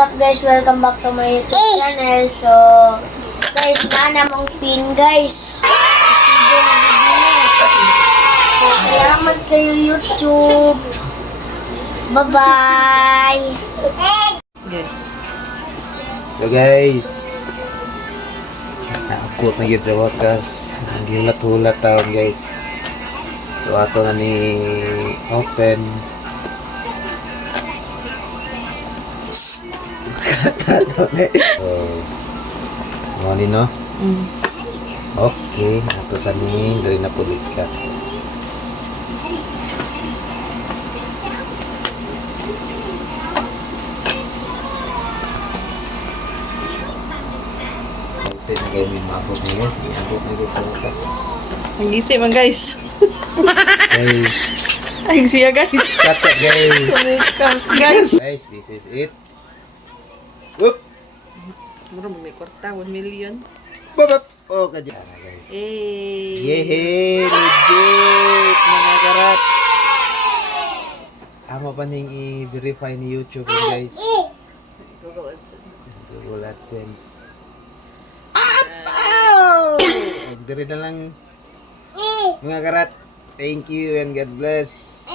up guys? Welcome back to my YouTube channel. So, guys, namang pin guys. So, salamat kayo YouTube. Bye-bye. So guys, nakakot na yun sa podcast. Ang gilat-hulat taon guys. So ato na ni open. So, mga nino? Okay, ato sa ni dari na pulit ka. Excited na kayo may maabot niya guys. May abot na dito sa bukas. Ang isi man guys. Guys, Ay siya guys. catch up guys. Sumikas guys. Guys, this is it. Whoop! Mura may kwarta, 1 million. Babap! Oh, kadya na guys. Hey. Yehey! Legit! Mga karat! Ama pa ning i-verify ni YouTube yun, guys. Google AdSense. Google AdSense. Apaw! Dire na lang. Mga karat, thank you and God bless.